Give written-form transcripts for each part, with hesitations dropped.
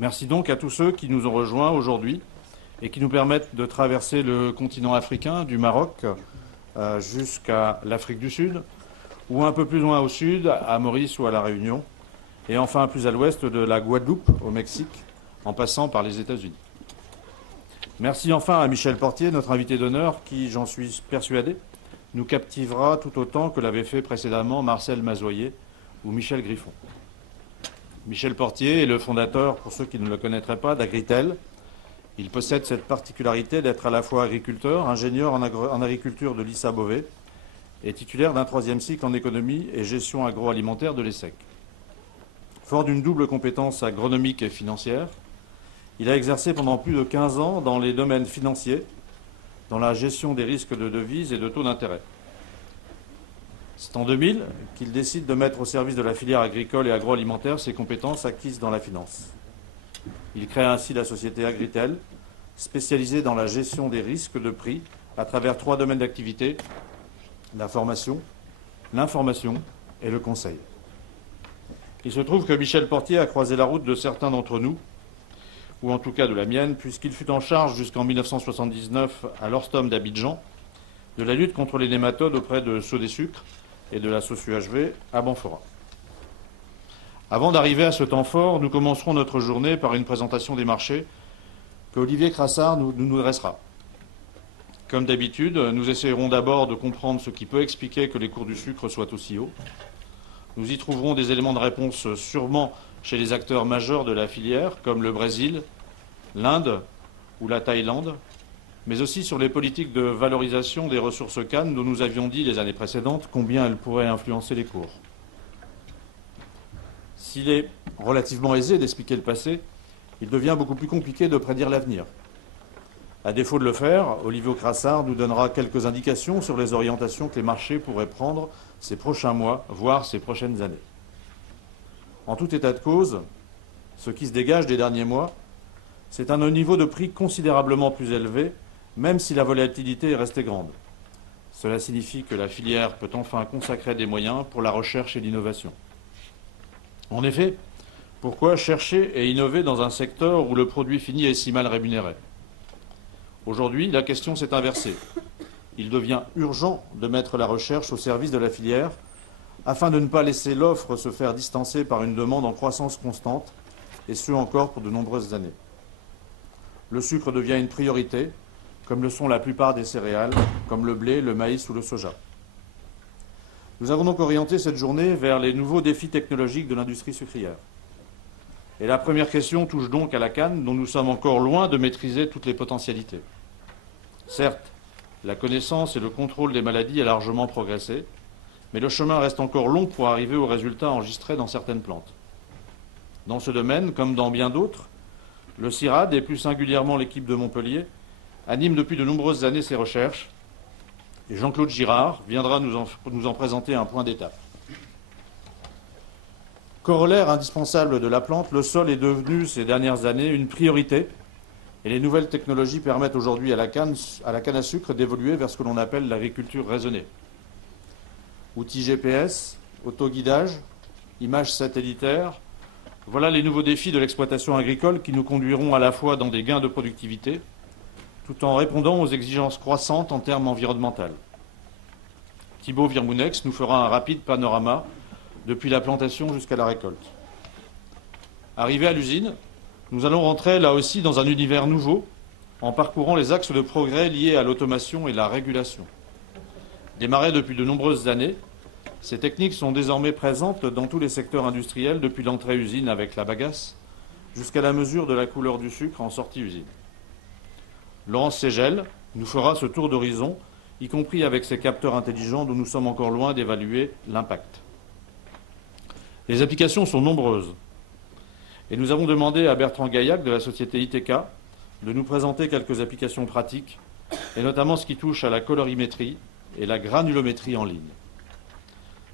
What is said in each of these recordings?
Merci donc à tous ceux qui nous ont rejoints aujourd'hui et qui nous permettent de traverser le continent africain, du Maroc jusqu'à l'Afrique du Sud, ou un peu plus loin au sud, à Maurice ou à La Réunion, et enfin plus à l'ouest de la Guadeloupe, au Mexique, en passant par les États-Unis. Merci enfin à Michel Portier, notre invité d'honneur, qui, j'en suis persuadé, nous captivera tout autant que l'avait fait précédemment Marcel Mazoyer ou Michel Griffon. Michel Portier est le fondateur, pour ceux qui ne le connaîtraient pas, d'Agritel. Il possède cette particularité d'être à la fois agriculteur, ingénieur en agriculture de l'ISA Beauvais et titulaire d'un 3e cycle en économie et gestion agroalimentaire de l'ESSEC. Fort d'une double compétence agronomique et financière, il a exercé pendant plus de 15 ans dans les domaines financiers, dans la gestion des risques de devises et de taux d'intérêt. C'est en 2000 qu'il décide de mettre au service de la filière agricole et agroalimentaire ses compétences acquises dans la finance. Il crée ainsi la société Agritel, spécialisée dans la gestion des risques de prix à travers 3 domaines d'activité, la formation, l'information et le conseil. Il se trouve que Michel Portier a croisé la route de certains d'entre nous, ou en tout cas de la mienne, puisqu'il fut en charge jusqu'en 1979 à l'Orstom d'Abidjan de la lutte contre les nématodes auprès de Sodexsucre et de la SOS-UHV à Banfora. Avant d'arriver à ce temps fort, nous commencerons notre journée par une présentation des marchés que Olivier Crassard nous dressera. Comme d'habitude, nous essayerons d'abord de comprendre ce qui peut expliquer que les cours du sucre soient aussi hauts. Nous y trouverons des éléments de réponse sûrement chez les acteurs majeurs de la filière, comme le Brésil, l'Inde ou la Thaïlande, mais aussi sur les politiques de valorisation des ressources cannes dont nous avions dit les années précédentes combien elles pourraient influencer les cours. S'il est relativement aisé d'expliquer le passé, il devient beaucoup plus compliqué de prédire l'avenir. À défaut de le faire, Olivier Crassard nous donnera quelques indications sur les orientations que les marchés pourraient prendre ces prochains mois, voire ces prochaines années. En tout état de cause, ce qui se dégage des derniers mois, c'est un niveau de prix considérablement plus élevé, même si la volatilité est restée grande. Cela signifie que la filière peut enfin consacrer des moyens pour la recherche et l'innovation. En effet, pourquoi chercher et innover dans un secteur où le produit fini est si mal rémunéré ? Aujourd'hui, la question s'est inversée. Il devient urgent de mettre la recherche au service de la filière afin de ne pas laisser l'offre se faire distancer par une demande en croissance constante, et ce encore pour de nombreuses années. Le sucre devient une priorité, comme le sont la plupart des céréales, comme le blé, le maïs ou le soja. Nous avons donc orienté cette journée vers les nouveaux défis technologiques de l'industrie sucrière. Et la première question touche donc à la canne, dont nous sommes encore loin de maîtriser toutes les potentialités. Certes, la connaissance et le contrôle des maladies a largement progressé, mais le chemin reste encore long pour arriver aux résultats enregistrés dans certaines plantes. Dans ce domaine, comme dans bien d'autres, le CIRAD, et plus singulièrement l'équipe de Montpellier, anime depuis de nombreuses années ses recherches, et Jean-Claude Girard viendra nous en présenter un point d'étape. Corollaire indispensable de la plante, le sol est devenu ces dernières années une priorité, et les nouvelles technologies permettent aujourd'hui à la canne à sucre d'évoluer vers ce que l'on appelle l'agriculture raisonnée. Outils GPS, autoguidage, images satellitaires, voilà les nouveaux défis de l'exploitation agricole qui nous conduiront à la fois dans des gains de productivité, tout en répondant aux exigences croissantes en termes environnementaux. Thibaut Virmounex nous fera un rapide panorama depuis la plantation jusqu'à la récolte. Arrivé à l'usine, nous allons rentrer là aussi dans un univers nouveau en parcourant les axes de progrès liés à l'automation et la régulation. Démarrées depuis de nombreuses années, ces techniques sont désormais présentes dans tous les secteurs industriels depuis l'entrée usine avec la bagasse jusqu'à la mesure de la couleur du sucre en sortie usine. Laurence Ségel nous fera ce tour d'horizon, y compris avec ces capteurs intelligents dont nous sommes encore loin d'évaluer l'impact. Les applications sont nombreuses. Et nous avons demandé à Bertrand Gaillac de la société ITK de nous présenter quelques applications pratiques, et notamment ce qui touche à la colorimétrie et la granulométrie en ligne.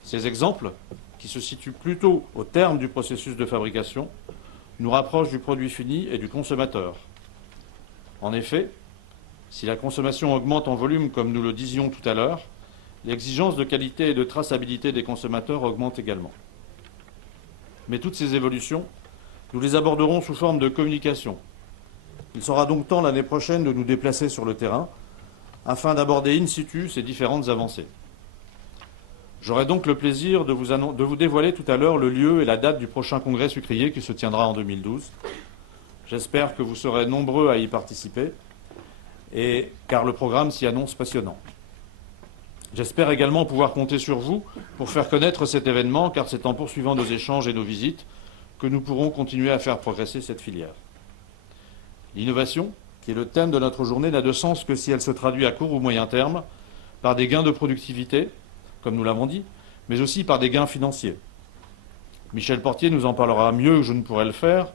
Ces exemples, qui se situent plutôt au terme du processus de fabrication, nous rapprochent du produit fini et du consommateur. En effet, si la consommation augmente en volume, comme nous le disions tout à l'heure, l'exigence de qualité et de traçabilité des consommateurs augmente également. Mais toutes ces évolutions Nous les aborderons sous forme de communication. Il sera donc temps l'année prochaine de nous déplacer sur le terrain afin d'aborder in situ ces différentes avancées. J'aurai donc le plaisir de vous dévoiler tout à l'heure le lieu et la date du prochain congrès sucrier qui se tiendra en 2012. J'espère que vous serez nombreux à y participer, car le programme s'y annonce passionnant. J'espère également pouvoir compter sur vous pour faire connaître cet événement, car c'est en poursuivant nos échanges et nos visites que nous pourrons continuer à faire progresser cette filière. L'innovation, qui est le thème de notre journée, n'a de sens que si elle se traduit à court ou moyen terme par des gains de productivité, comme nous l'avons dit, mais aussi par des gains financiers. Michel Portier nous en parlera mieux que je ne pourrais le faire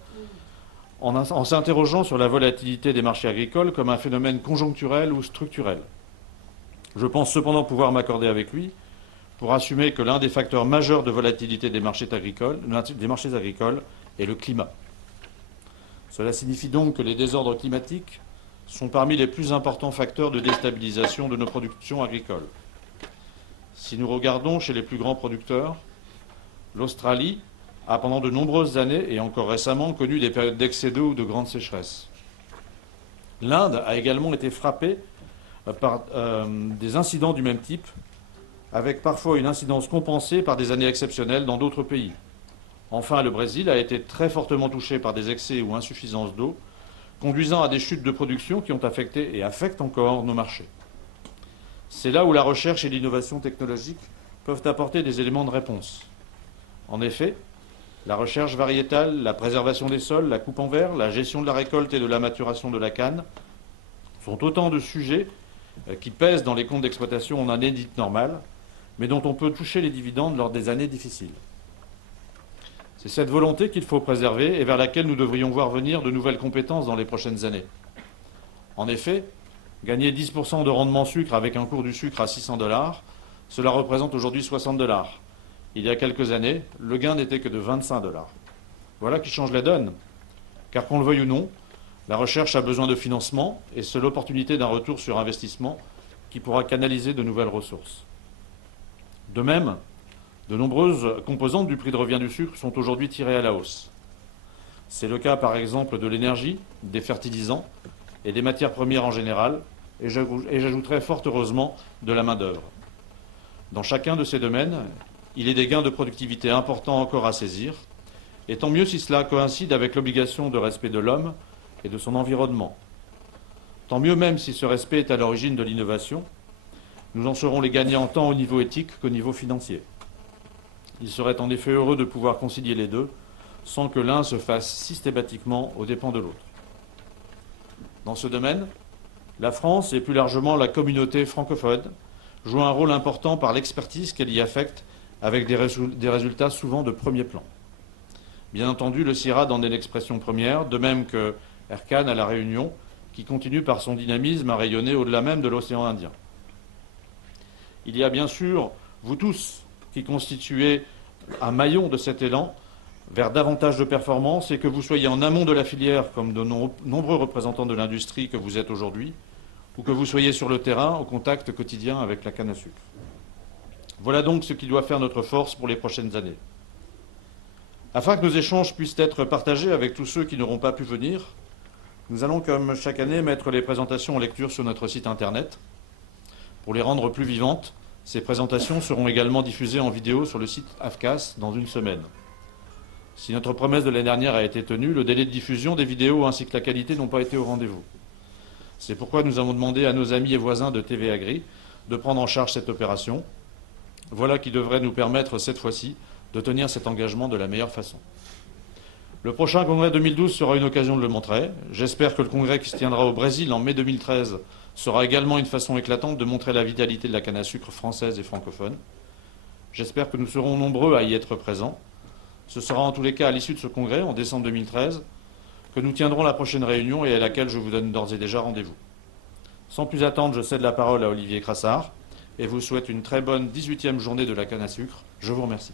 en s'interrogeant sur la volatilité des marchés agricoles comme un phénomène conjoncturel ou structurel. Je pense cependant pouvoir m'accorder avec lui pour assumer que l'un des facteurs majeurs de volatilité des marchés agricoles est le climat. Cela signifie donc que les désordres climatiques sont parmi les plus importants facteurs de déstabilisation de nos productions agricoles. Si nous regardons chez les plus grands producteurs, l'Australie a pendant de nombreuses années et encore récemment connu des périodes d'excès d'eau ou de grande sécheresse. L'Inde a également été frappée par des incidents du même type, avec parfois une incidence compensée par des années exceptionnelles dans d'autres pays. Enfin, le Brésil a été très fortement touché par des excès ou insuffisances d'eau, conduisant à des chutes de production qui ont affecté et affectent encore nos marchés. C'est là où la recherche et l'innovation technologique peuvent apporter des éléments de réponse. En effet, la recherche variétale, la préservation des sols, la coupe en verre, la gestion de la récolte et de la maturation de la canne sont autant de sujets qui pèsent dans les comptes d'exploitation en année dite normale, mais dont on peut toucher les dividendes lors des années difficiles. C'est cette volonté qu'il faut préserver et vers laquelle nous devrions voir venir de nouvelles compétences dans les prochaines années. En effet, gagner 10% de rendement sucre avec un cours du sucre à 600 $, cela représente aujourd'hui 60 $. Il y a quelques années, le gain n'était que de 25 $. Voilà qui change la donne, car qu'on le veuille ou non, la recherche a besoin de financement et c'est l'opportunité d'un retour sur investissement qui pourra canaliser de nouvelles ressources. De même, de nombreuses composantes du prix de revient du sucre sont aujourd'hui tirées à la hausse. C'est le cas par exemple de l'énergie, des fertilisants et des matières premières en général, et j'ajouterai fort heureusement de la main-d'œuvre. Dans chacun de ces domaines, il est des gains de productivité importants encore à saisir, et tant mieux si cela coïncide avec l'obligation de respect de l'homme et de son environnement. Tant mieux même si ce respect est à l'origine de l'innovation, nous en serons les gagnants tant au niveau éthique qu'au niveau financier. Il serait en effet heureux de pouvoir concilier les deux, sans que l'un se fasse systématiquement aux dépens de l'autre. Dans ce domaine, la France et plus largement la communauté francophone jouent un rôle important par l'expertise qu'elle y affecte avec des résultats souvent de premier plan. Bien entendu, le CIRAD en est l'expression première, de même que Ercan à La Réunion, qui continue par son dynamisme à rayonner au-delà même de l'océan Indien. Il y a bien sûr vous tous qui constituez un maillon de cet élan vers davantage de performance et que vous soyez en amont de la filière comme de nombreux représentants de l'industrie que vous êtes aujourd'hui ou que vous soyez sur le terrain au contact quotidien avec la canne à sucre. Voilà donc ce qui doit faire notre force pour les prochaines années. Afin que nos échanges puissent être partagés avec tous ceux qui n'auront pas pu venir, nous allons comme chaque année mettre les présentations en lecture sur notre site internet. Pour les rendre plus vivantes, ces présentations seront également diffusées en vidéo sur le site AFCAS dans une semaine. Si notre promesse de l'année dernière a été tenue, le délai de diffusion des vidéos ainsi que la qualité n'ont pas été au rendez-vous. C'est pourquoi nous avons demandé à nos amis et voisins de TV Agri de prendre en charge cette opération. Voilà qui devrait nous permettre cette fois-ci de tenir cet engagement de la meilleure façon. Le prochain congrès 2012 sera une occasion de le montrer. J'espère que le congrès qui se tiendra au Brésil en mai 2013 sera également une façon éclatante de montrer la vitalité de la canne à sucre française et francophone. J'espère que nous serons nombreux à y être présents. Ce sera en tous les cas à l'issue de ce congrès, en décembre 2013, que nous tiendrons la prochaine réunion et à laquelle je vous donne d'ores et déjà rendez-vous. Sans plus attendre, je cède la parole à Olivier Crassard et vous souhaite une très bonne 18e journée de la canne à sucre. Je vous remercie.